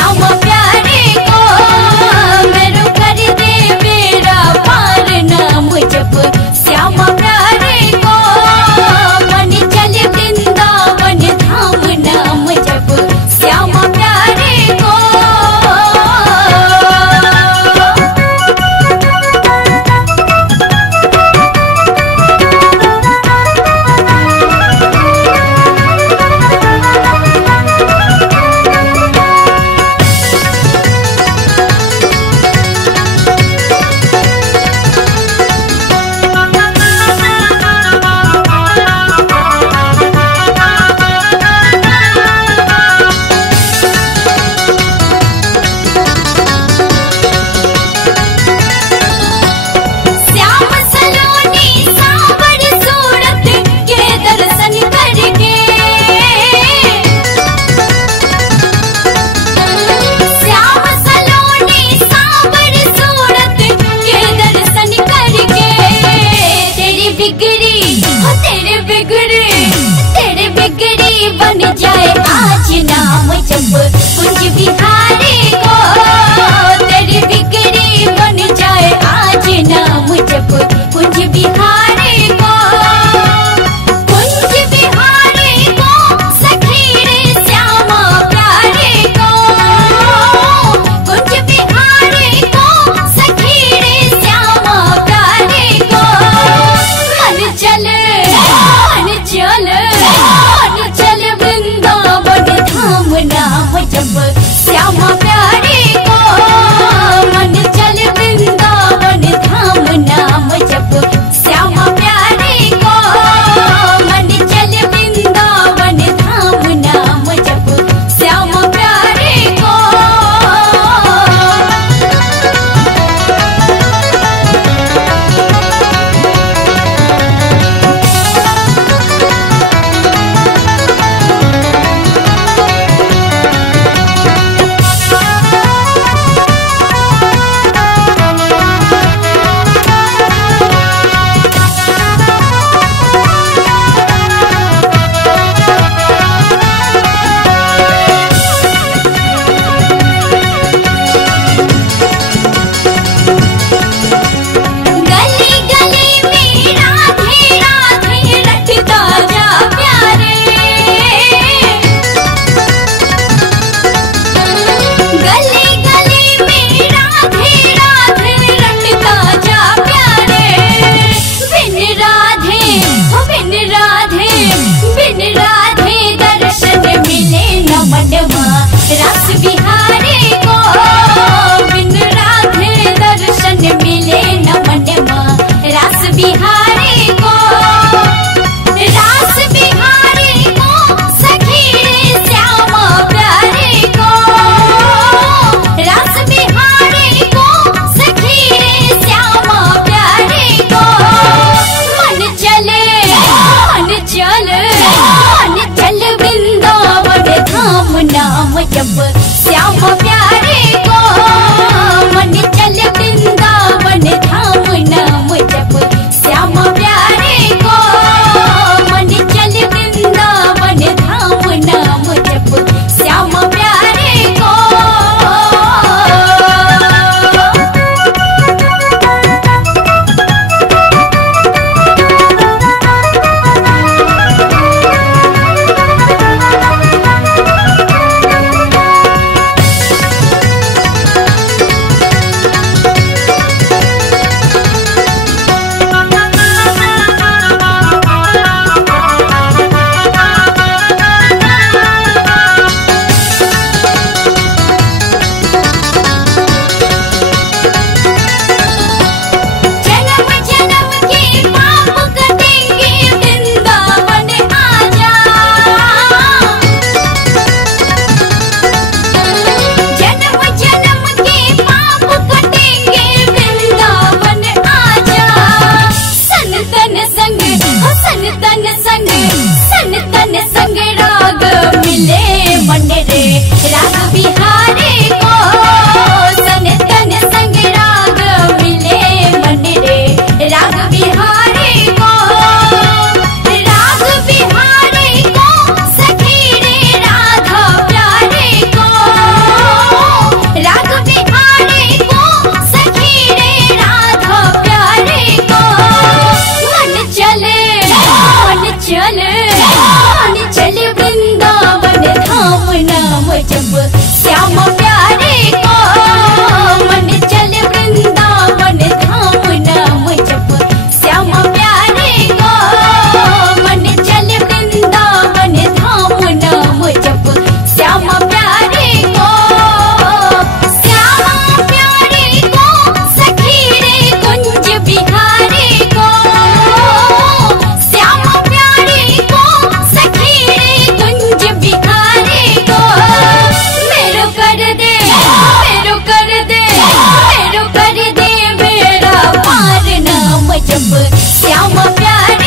श्यामा प्यारे को मेरो कर दे बेड़ा पार नाम जप श्यामा प्यारे को मन चले वृंदावन धाम नाम जप श्यामा प्यारे को। बन जाए आज नाम जप कुंज बिहारी को तेरी बिगड़ी बन जाए आज नाम जप कुंज बिहारी को। कुंज बिहारी को सखी रे श्यामा प्यारे को कुंज बिहारी को सखी रे श्यामा प्यारे को। मन चल वृंदावन धाम नाम जप श्यामा प्यारे को मन चल वृंदावन धाम नाम जप श्यामा प्यारे को मन चल वृंदावन धाम नाम जप श्यामा प्यारे को। रास बिहारी को बिन राधे दर्शन मिले न मनवा रास बिहारी को। रास बिहारी को सखी रे श्यामा प्यारे को रास बिहारी को सखी रे श्यामा प्यारे को। मन चले वृंदावन धाम नाम जप श्यामा प्यारे को मन चल वृंदावन धाम नाम जप श्यामा प्यारे को मन चल वृंदावन धाम नाम जप श्यामा प्यारे को। श्याम प्यारे